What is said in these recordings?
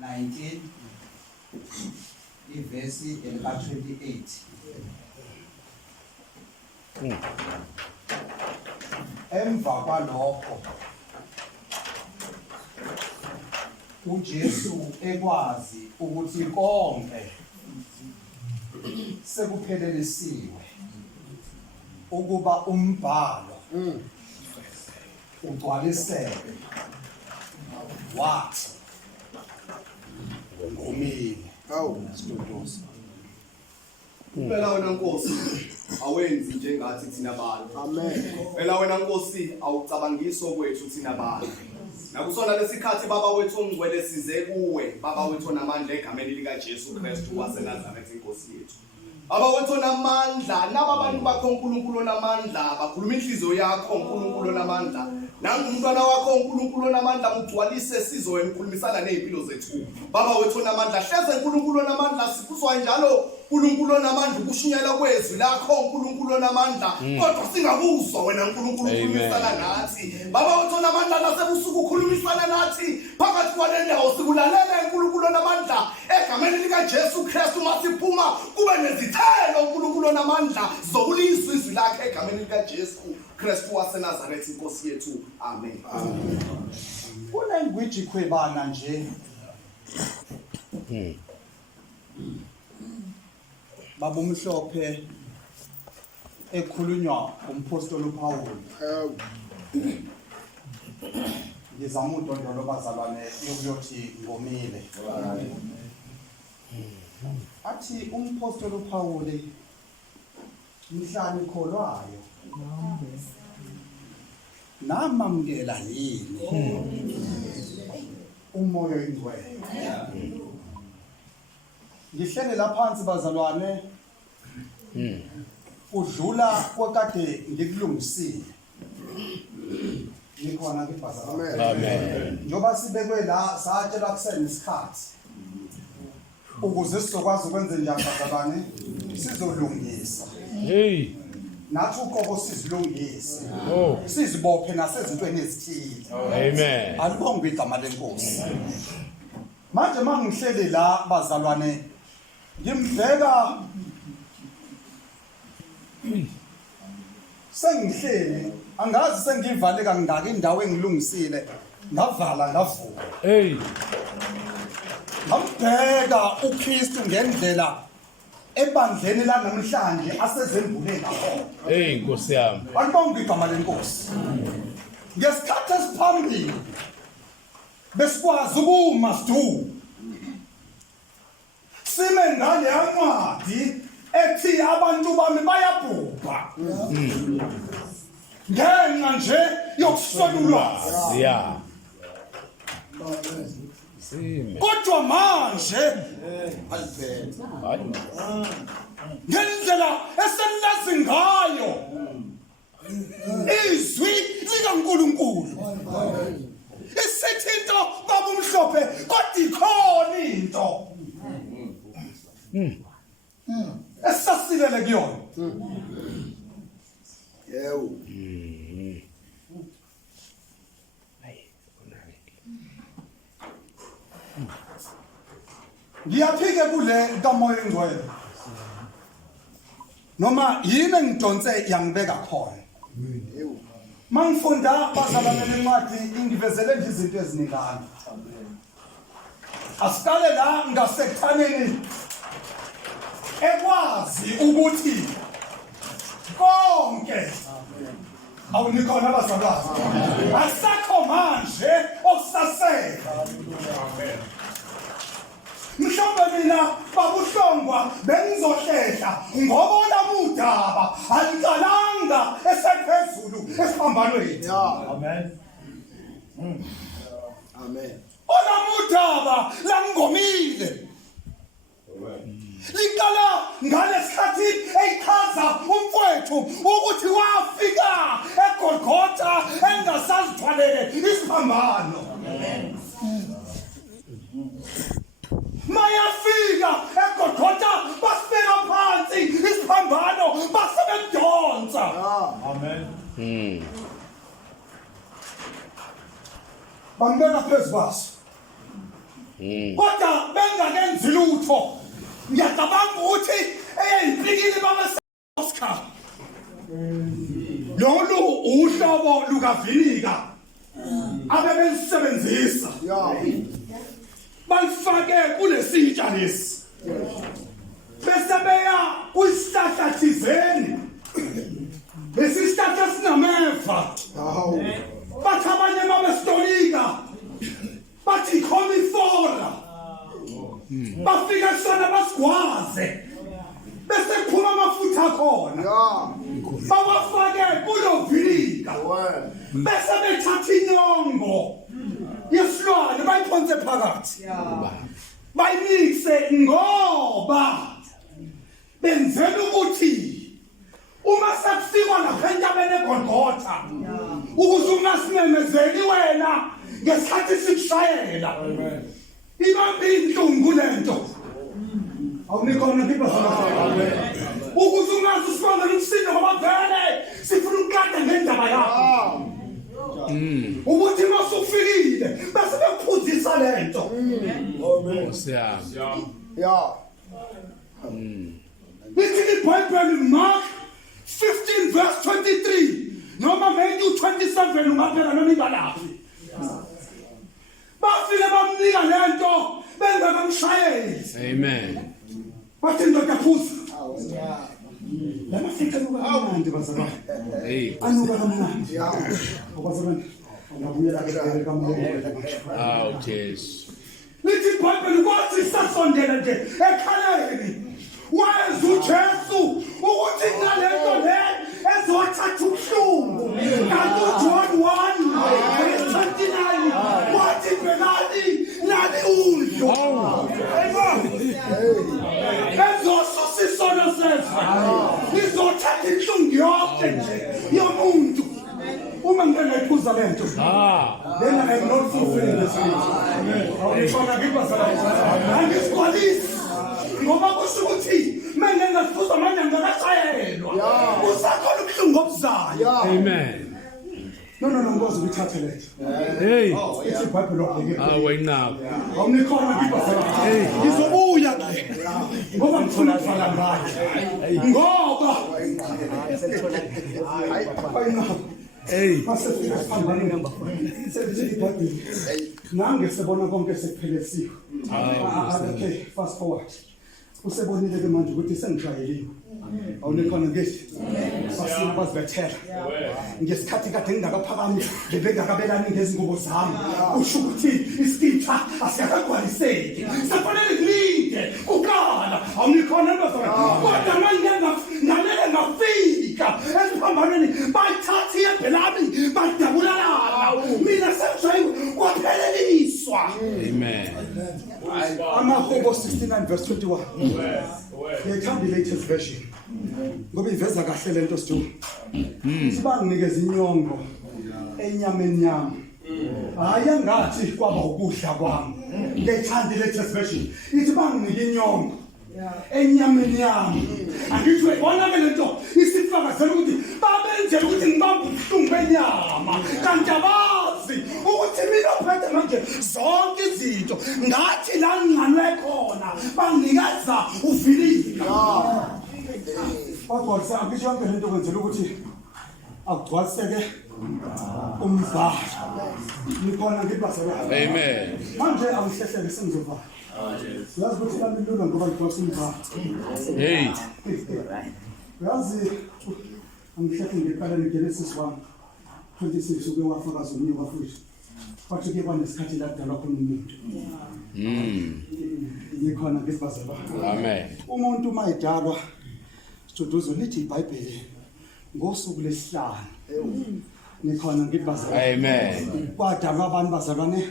19 ivesi elika-28. Emva kwalokho uJesu ekwazi ukuthi konke sekuphelelisiwe ukuba umbhalo ugcwaliseke wathi ngomile. Sidodosa. Phela wena Nkosi awenzi njengathi thina abantu. Amen. Phela wena Nkosi awucabangiso kwethu thina abantu. Nakusona lesikhathi baba wethu ongcwele size kuwe, baba wethu namandla egameni lika Jesu Kristu waseNazaretha inkosi yethu. Baba wethu namandla, naba abantu bakho uNkulunkulu namandla, bakhuluma inhliziyo yakho uNkulunkulu namandla. Nangu umntwana wakho uNkulunkulu namandla ugcwalise sizo wena ukhulumisana nezimpilo zethu. Baba wethu namandla, hleze uNkulunkulu namandla sikuswa njalo uNkulunkulu namandla ukushinyela kwezwi lakho uNkulunkulu namandla. Kodwa singakuzwa wena uNkulunkulu ukhulumisana nathi. Baba wethu namandla nasebusuku ukhulumisana nathi. Phakathi kwale ndawo sikulalela uNkulunkulu namandla egameni lika Jesu Kristu masiphuma kube nezithelo uNkulunkulu namandla zokulizwa izwi lakhe egameni lika Jesu Kristu waseNazaretha inkosi yethu. Amen. Kunengwiji khwebana nje. Baba umhlophe ekhulunywa umpostoli uPaul. Ngizama udondolo bazalwane yokuyothi ngomile. Athi umpostoli uPaul mhlani kholwayo. Namamkela yini umoya oyingcwele. Ngihlele laphansi bazalwane udlula kwakade ngikulungisile. Ngikhona ke bazalwane. Amen. Njoba sibekwe la satshela kusena isikhathi ukuze sizokwazi ukwenza njani bazalwane sizolungisa. Hey. Nathi uqobo sizilungise. Sizibophe nasezintweni ezithile. Amen. Alibonge igama lenkosi. Manje mangihleli la bazalwane ngimdleka sengihleli angazi sengivaleka ngaka indawo engilungisile ngavala ngavuka. Hey. Ngambheka uKristu ngendlela ebandleni la namhlanje asezembuleni akho. Hey Nkosi yami. Alibonge igama lenkosi. Ngesikhathi esiphambili besikwazi ukuma sidu. Sime ngale yancwadi ethi abantu bami bayabhubha. Ngenxa nje yokuswelulwa. Yeah. Kodwa manje ngendlela esenilazi ngayo izwi likaNkulunkulu isithi into baba umhlophe kodwa ikhona into esasilele kuyona. Yebo. Ngiyaphike kule kamoya engcwele. Noma yini engidonse yangibeka khona. Mangifunda bazalwane lencwadi ingivezele nje izinto eziningana. Asiqale la ngasekuthaneni ekwazi ukuthi konke awunikhona bazalwane. Asakho manje okusaseka. Mhlawumbe mina babuhlongwa bengizohlehla ngoba olamudaba aliqalanga esephezulu esiphambanweni. Amen. Amen. Olamudaba langomile. Liqala ngalesikhathi eyichaza umfowethu ukuthi wafika eGolgotha engasazithwalele isiphambano. Amen. Mayafika eGolgotha basibeka phansi isiphambano basebedonsa. Amen. Bambeka phezu baso. kodwa bengakenzi lutho ngiyacabanga ukuthi eyimpikile baba-Oscar lolu uhlobo lukaVinika abebelisebenzisa balifake kulesitsha lesi bese beya kwisihlahla thizeni lesisihlahla sinameva bathi abanye mabesitolika bathi khomifora bafika kusona basigwaze bese kuphuma amafutha akhona bawafake kuloVinika bese bethatha inyongo yesilwane bayiphonse phakathi bayimixe ngoba benzela ukuthi uma sekufikwa lapha entabeni eGolgotha ukuze ungasimemezeli wena ngesikhathi sikushayela ibambe inhlungu lento awunikhona ngibazana ukuze ungazi usibangela umsindo ngoba vele sifuna ukuqada ngendaba yakho ukuthi masufikile bese bekuphuzisa lento lithi iBhayibheli Mark 15 verse 23 noma Matthew 27 ungaphela noma ingalaphi bafike bamnika lento bengakamshayeli Amen. bathi ndoda phuza lama fika kamnandi bazalwane anuka kamnandi abazalwane ngabuyela ke kamlele Yes. lithi iBhayibheli kwathi sasondela nje ekhaleni wazi uJesu ukuthi nalento le ezothatha ubuhlungu kanti uJohn 1:29 wathi bhekani nali udlo ezosusa isono sefa izothatha inhlungu yonke nje yomuntu uma ngeke iphuza lento lena ayinolufufile lesizwe awufana ngibazala angisigwalisi ngoba kusho ukuthi manje ngasifuza manje ngakashayelwa usakhona ubuhlungu obuzayo Amen. no ngoze ukuthathe letho Hey. ithi iBhayibheli lokho Wait now. awunikhona ngibazala ngizobuya ke ngoba ngifuna ukufala ngayo ngoba Hey. masefika siphambane number 5 sethi iBhayibheli nange sebona konke sekuphelesiwe okay fast forward usebonile ke manje ukuthi sengishayeliwe awunikhona ngithi sasina bazibethela ngesikhathi kade ngingakaphakami ngibengakabelani ngezingubo zami usho ukuthi isikitha asiyakagwaliseki safanele ngilinde uqala awunikhona bazalwane kodwa manje ngamele ngafika esiphambanweni bayithatha iyebhelami bayidabulalana mina sengishayiwe kwapheleliswa Amen. amaHubo 69 verse 21 ngiyithanda i-latest version ngoba iveza kahle lento sithu sibanginikeza inyongo enyameni yami hayi angathi kwaba ukudla kwami ngiyithanda i-latest version ithi banginike inyongo enyameni yami angithi uyibona ke lento isifakazela ukuthi babenzela ukuthi ngibambe ubuhlungu benyama kanti abazi ukuthi mina phethe manje zonke izinto ngathi la ngingane khona banginikeza uVinika kodwa ngisho yonke lento kwenzela ukuthi akugcwaliseke umvalo nikhona ngibazela Amen. manje awuhlehlele sengizovala yazi ukuthi lami lula ngoba ngigcwalisa umvalo Hey. yazi angihlehle ngeqala neGenesis 1:26 uke wafakaza omnye wafundisa kwathi ke kwanesikhathi ladalwa khona umuntu ngikhona ngesibazela Amen. umuntu uma edalwa siduduzo lithi iBhayibheli ngosuku lesihlanu nikhona ngibazela Amen. kwadalwa abantu bazalwane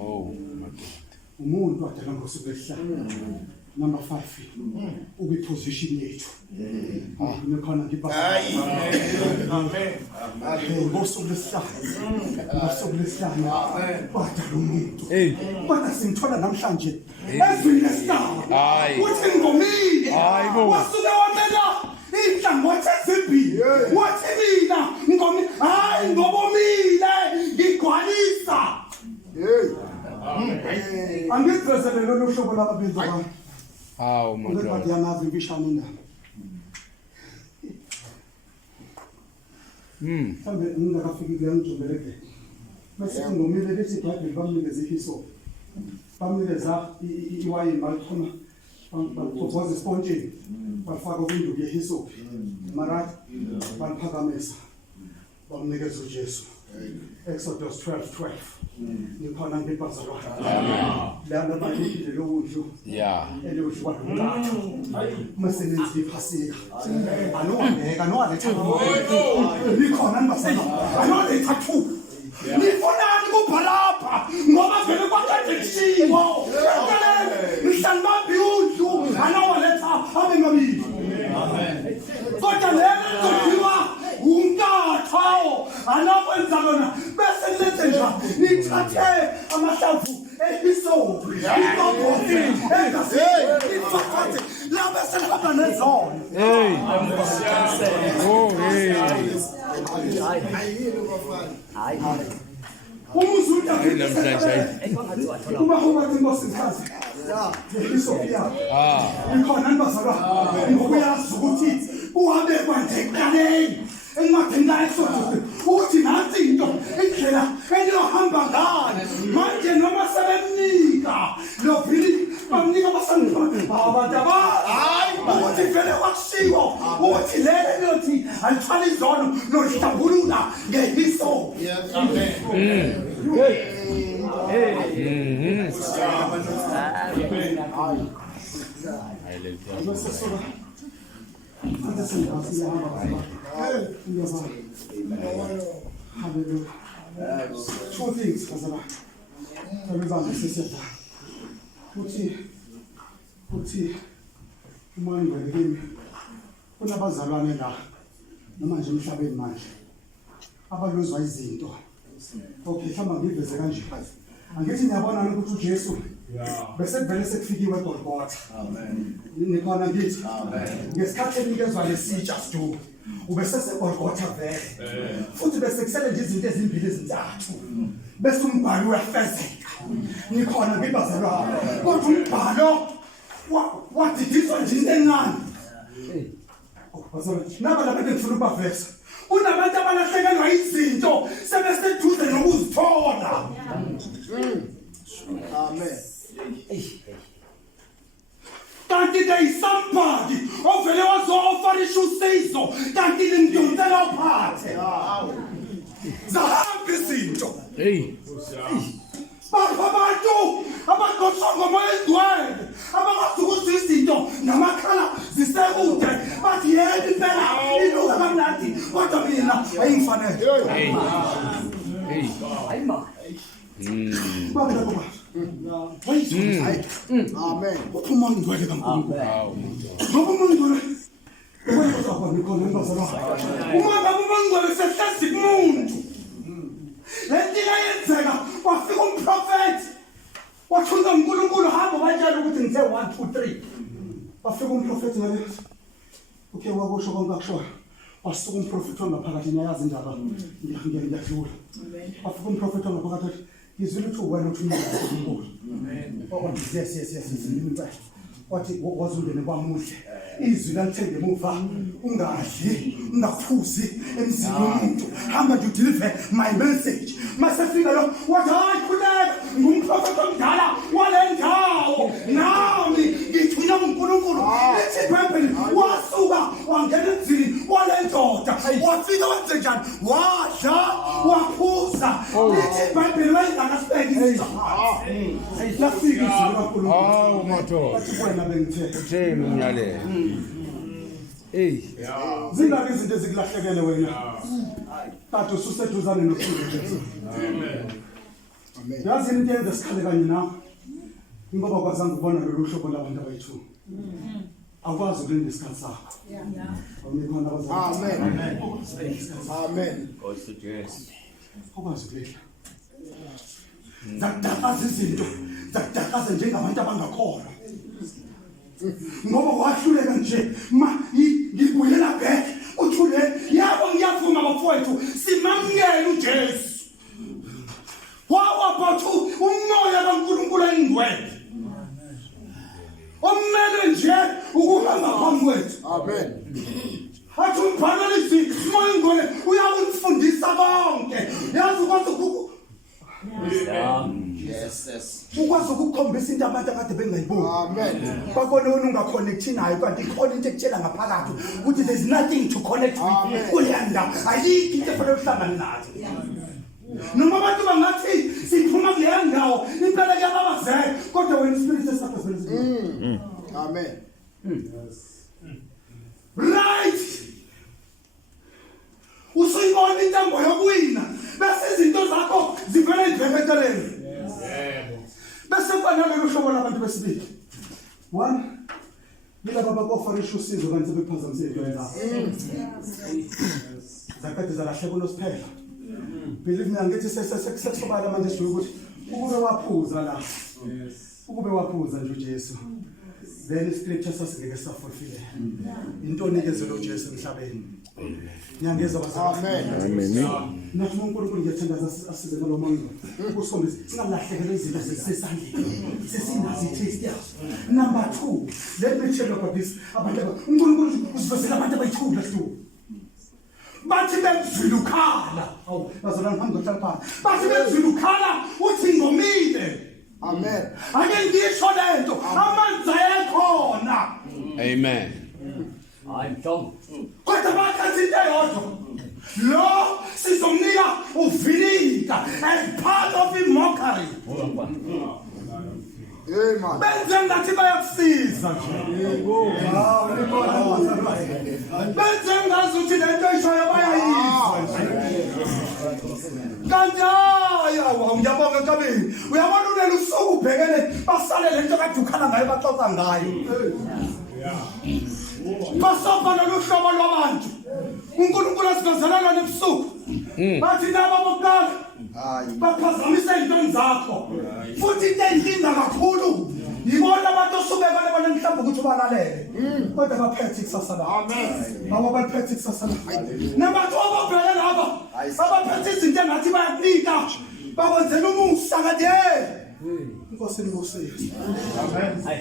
Oh my God. umuntu wadalwa ngosuku lesihlanu number 5 ukwiposition yethu nikhona ngibazela ngosuku lesihlanu wadalwa umuntu kodwa simthola namhlanje ezweni lesitaba Hayi. uthi ngomile Hayi bo. wasuke wamela inhlangothi ezimbili wathi mina ngomi hayi ngobomile ngigcwalisa Angizivesele lolu hlobo lababizo bami. Hawu Ngekade madoda. yamazi imfishane indaba. Mhlambe ngingakafiki kule ngijombele ke. Mase ngomile lethi iBhayibheli bamnikeza ihisopo. Bamnikeza iwayini balithona baphoza espontsheni. Bafaka kwinduku yehisopo. Marathi baliphakamisa. Bamnikeza uJesu. Exodus 12:12. Nikhona ngibazalwa. Lana baliphi lo udlu. Yeah. Eludlu kwadlula. Mase nenzi iphasika. Anowaletha nikhona nibazalwa. Anowaletha two. Nifonani kubhalapha ngoba vele kwakade kushiwo. Nihlala babiyudlu anowaletha abe ngabili. Amen. Kodwa lelo kuthiwa unkatho anakwenza lona bese lethe nje nithathe amahlamvu ehisopi iqoqothi engase ifakathe la bese laba nezona. Hey. Oh, hey. Umuzuda Namhlanje. uma ubathi inkosi ikhazi ihisopi yakho ikhona nibazalwa ngokuyazi ukuthi uhambe kwandekuqaleni engimathenda esoduze uthi nansi into indlela eniyohamba ngayo manje noma sebemnika lo phili bamnika abantu hayi ukuthi vele kwakushiwo ukuthi lele niyothi alithwala izono nolihlambulula ngehisopi. Two things, Pastor. Everybody says that. Uthi umani ngekimi kunabazalwane la noma nje emhlabeni manje abaluzwa izinto. Okay, mhlawumbe ngiveze kanje. Angithi niyabona ukuthi uJesu bese vele sekufikiwe eGolgotha. Amen. Nikhona ngithi. Amen. Ngesikhathi enikezwa lesitsha sidu. Ubese seGolgotha vele. Futhi bese kusele nje izinto ezimbili ezintathu. Bese umbhalo uyafezeka. Nikhona ngibazalwa. Kodwa umbhalo wadidiswa nje into encane. Bazalwa, naba labantu ngifuna ukubaveza. Kunabantu abalahlekelwa izinto sebeseduze nokuzithola. Amen. Kanti there is somebody ovele wazofarisha usizo kanti ngiyongicela uphathe. Zahamba izinto. Hey. Abantu abaqoshongo moyezigcwele abakazukuthi izinto namakhala zisekude bathi yena impela iluka kamnandi kodwa mina ayingifanele. Hey. Hey. Ayima. Babe lapho ba. Amen. Uphuma ngcwele kaNkulunkulu. Ngoba umangcwele ukwenza kwani khona ngibazalwa. Uma ngabe umangcwele sehlezi kumuntu. Lento iyenzeka kwafika umprofeti wathunga uNkulunkulu hamba batshela ukuthi ngithe 1 2 3 wafika umprofeti ngabe okay wakusho konke akusho wasuka umprofeti wangaphakathi nyayazi indaba ngiyadlula wafika umprofeti wangaphakathi ngizwile ukuthi wena uthi uNkulunkulu amen yes ngimntwana wathi wazungene kwamuhle izwi lalithe ngemuva ungadli ungaphuzi emzini womuntu hamba nje udeliver my message masefika lo wathi hayi khuleka ngumprofeti omdala wale ndawo nami ngithunywa uNkulunkulu lithi iBhayibheli wasuka wangena emzini wale ndoda wafika wenze njani wadla waphuza lithi iBhayibheli wayingakasibeki isizathu lafika izwi kaNkulunkulu. Hawu madoda. Wena bengithe Shame umyalelo. Hey. zingaki izinto ezikulahlekele wena kade ususeduzane nokuphila Jesu. Amen. Yazi into yenza sikhale kanye nawe ngoba kwazange ubona lolu hlobo labantu abayithu. Akwazi ukulinda isikhathi sakho. Awunikhona abazali. Amen. Amen. Akwazi ukulinda. Zakudakaza izinto zakudakaza njengabantu abangakholwa ngoba wahluleka nje ngibuyela back uthule yabo ngiyavuma bafowethu simamukele uJesu wawapha ukuthi umoya kaNkulunkulu ayingcwele omele nje ukuhamba phambi kwethu. Amen. Athi umbhalo lithi umoya ingcwele uyakufundisa konke. Yazi ukwazi Yes. ukwazi ukukhombisa into abantu akade bengayiboni. Amen. Bakone wena ungaconnect nayo kanti ikhona into ekutshela ngaphakathi ukuthi there's nothing to connect with kuleya ndawo. Ayikho into efanele uhlangane nazo. Noma abantu bangathi siphuma kuleya ndawo impela kuyababazela kodwa wena ispirit esakho sivele. Amen. Right. Usuyibona intambo yokuwina bese izinto zakho zivele izibhebeteleni. Bese kwanalo uhlobo labantu besibili. One, yilabo abakofarisha usizo kanti bephazamisa izinto zabo. Zakade zalahleka uNosiphela. Believe me, angithi sekusobala manje sho ukuthi ukube waphuza la. Ukube waphuza nje uJesu. Then scripture sasingeke safulfile. Into onikezwe uJesu emhlabeni. Ngiyangeza bazalwane. Amen. Nathi uNkulunkulu ngiyathandaza asize ngalo manga. Usikhombisa singalahlekelwe izinto zesesandleni. Sesinazi taste yazo. Number 2, let me tell you about this. Abantu uNkulunkulu usivezela abantu abayithula sidu. Bathi bezwile ukhala. Awu, bazalwane ngihamba ngohlala. Bathi bezwile ukhala uthi ngomile. Amen. Ake ngisho lento amanzi ayakhona. Amen. I'm John. Kodwa bakhathi into eyodwa. Lo sizomnika uvinika as part of the mockery. Amen. Benze ngathi bayakusiza nje. Hawu libona. Benze ngazuthi lento ishoyo bayayizwa nje. Kanti hayi ngiyabonga kabini. Uyabona ulelo usuku ubhekele basale lento kade ukhala ngayo baxoxa ngayo. Basofa nohlobo lwabantu. uNkulunkulu asivezela lona ebusuku. Bathi laba bokuqala baphazamisa izinto zakho. Futhi into enkinga kakhulu yibona abantu osubekele bona mhlawumbe ukuthi ubalalele. Kodwa baphethe ikusasa labo. Amen. Abaphethe ikusasa labo. Nabantu ababhekele laba abaphethe izinto engathi bayakunika. Bakwenzela umusa kanti Inkosi inkosi. Hey.